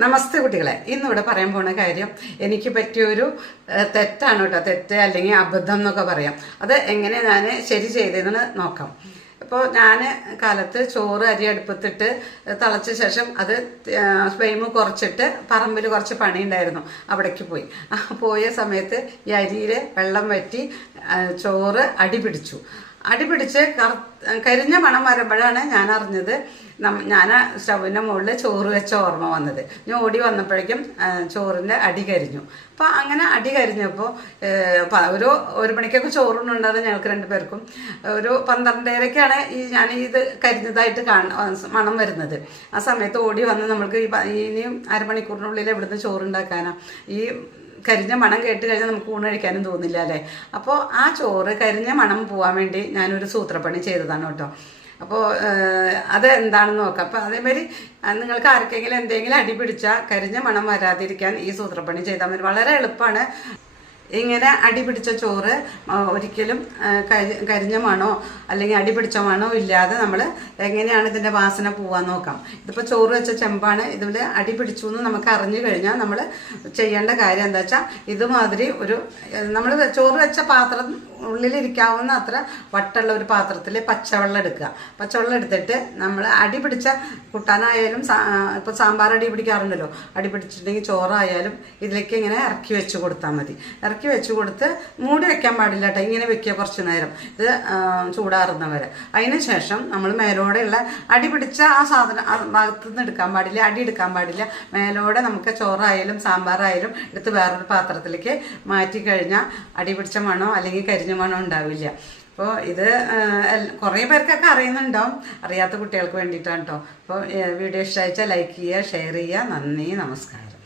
നമസ്തേ കുട്ടികളെ, ഇന്നിവിടെ പറയാൻ പോണ കാര്യം എനിക്ക് പറ്റിയൊരു തെറ്റാണ് കേട്ടോ. തെറ്റ് അല്ലെങ്കിൽ അബദ്ധം എന്നൊക്കെ പറയാം. അത് എങ്ങനെ ഞാൻ ശരി ചെയ്തതെന്ന് നോക്കാം. ഇപ്പോൾ ഞാൻ കാലത്ത് ചോറ് അരി അടുപ്പത്തിട്ട് തിളച്ച ശേഷം അത് ഫ്ലെയിം കുറച്ചിട്ട് പറമ്പിൽ കുറച്ച് പണി ഉണ്ടായിരുന്നു, അവിടേക്ക് പോയി. പോയ സമയത്ത് ഈ അരിയിൽ വെള്ളം വറ്റി ചോറ് അടിപിടിച്ചു. അടിപിടിച്ച് കരിഞ്ഞ മണം വരുമ്പോഴാണ് ഞാൻ അറിഞ്ഞത് ഞാൻ സ്റ്റൗവിൻ്റെ മുകളിൽ ചോറ് വെച്ച ഓർമ്മ വന്നത്. ഞാൻ ഓടി വന്നപ്പോഴേക്കും ചോറിൻ്റെ അടി കരിഞ്ഞു. അപ്പോൾ അങ്ങനെ അടി കരിഞ്ഞപ്പോൾ ഒരു മണിക്കൊക്കെ ചോറുണ്ടായത് ഞങ്ങൾക്ക് രണ്ടുപേർക്കും. ഒരു 12:30-ക്കാണ് ഞാൻ ഇത് കരിഞ്ഞതായിട്ട് മണം വരുന്നത്. ആ സമയത്ത് ഓടി വന്ന് നമ്മൾക്ക് ഇനിയും അരമണിക്കൂറിനുള്ളിൽ എവിടുന്ന് ചോറുണ്ടാക്കാനാണ്? ഈ കരിഞ്ഞ മണം കേട്ട് കഴിഞ്ഞാൽ നമുക്ക് ഊണ് കഴിക്കാനും തോന്നില്ല അല്ലേ? അപ്പോൾ ആ ചോറ് കരിഞ്ഞ മണം പോകാൻ വേണ്ടി ഞാനൊരു സൂത്രപ്പണി ചെയ്തതാണ് കേട്ടോ. അപ്പോൾ അത് എന്താണെന്ന് നോക്കാം. അപ്പോൾ അതേമാതിരി നിങ്ങൾക്ക് ആർക്കെങ്കിലും എന്തെങ്കിലും അടി പിടിച്ചാൽ കരിഞ്ഞ മണം വരാതിരിക്കാൻ ഈ സൂത്രപ്പണി ചെയ്താൽ മതി. വളരെ എളുപ്പമാണ്. ഇങ്ങനെ അടി പിടിച്ച ചോറ് ഒരിക്കലും കരിഞ്ഞ മണോ അല്ലെങ്കിൽ അടി പിടിച്ച മണോ ഇല്ലാതെ നമ്മൾ എങ്ങനെയാണ് ഇതിൻ്റെ വാസന പോവാൻ നോക്കാം. ഇതിപ്പോൾ ചോറ് വെച്ച ചെമ്പാണ്. ഇതിൽ അടി പിടിച്ചു എന്ന് നമുക്ക് അറിഞ്ഞു കഴിഞ്ഞാൽ നമ്മൾ ചെയ്യേണ്ട കാര്യം എന്താ വെച്ചാൽ ഇതുമാതിരി നമ്മൾ ചോറ് വെച്ച പാത്രം ഉള്ളിലിരിക്കാവുന്ന അത്ര വട്ടുള്ള ഒരു പാത്രത്തിൽ പച്ചവെള്ളം എടുക്കുക. പച്ചവെള്ളം എടുത്തിട്ട് നമ്മൾ അടി പിടിച്ച കൂട്ടാനായാലും ഇപ്പോൾ സാമ്പാർ അടി പിടിക്കാറുണ്ടല്ലോ, അടി പിടിച്ചിട്ടുണ്ടെങ്കിൽ ചോറായാലും ഇതിലേക്ക് ഇങ്ങനെ ഇറക്കി വെച്ച് കൊടുത്താൽ മതി. ഇറക്കി വെച്ച് കൊടുത്ത് മൂടി വെക്കാൻ പാടില്ല കേട്ടോ. ഇങ്ങനെ വെക്കുക കുറച്ച് നേരം, ഇത് ചൂടാറുന്നവരെ. അതിന് ശേഷം നമ്മൾ മേലോടെയുള്ള അടി പിടിച്ച ആ സാധനം ഭാഗത്തു നിന്ന് എടുക്കാൻ പാടില്ല, അടി എടുക്കാൻ പാടില്ല. മേലോടെ നമുക്ക് ചോറായാലും സാമ്പാറായാലും എടുത്ത് വേറൊരു പാത്രത്തിലേക്ക് മാറ്റി കഴിഞ്ഞാൽ അടി പിടിച്ച മണോ അല്ലെങ്കിൽ കരിഞ്ഞ മണം ഉണ്ടാവില്ല. അപ്പോൾ ഇത് കുറേ പേർക്കൊക്കെ അറിയുന്നുണ്ടാവും, അറിയാത്ത കുട്ടികൾക്ക് വേണ്ടിയിട്ടാണ് കേട്ടോ. അപ്പോൾ വീഡിയോ ഇഷ്ടമായിച്ചാൽ ലൈക്ക് ചെയ്യുക, ഷെയർ ചെയ്യുക. നന്ദി, നമസ്കാരം.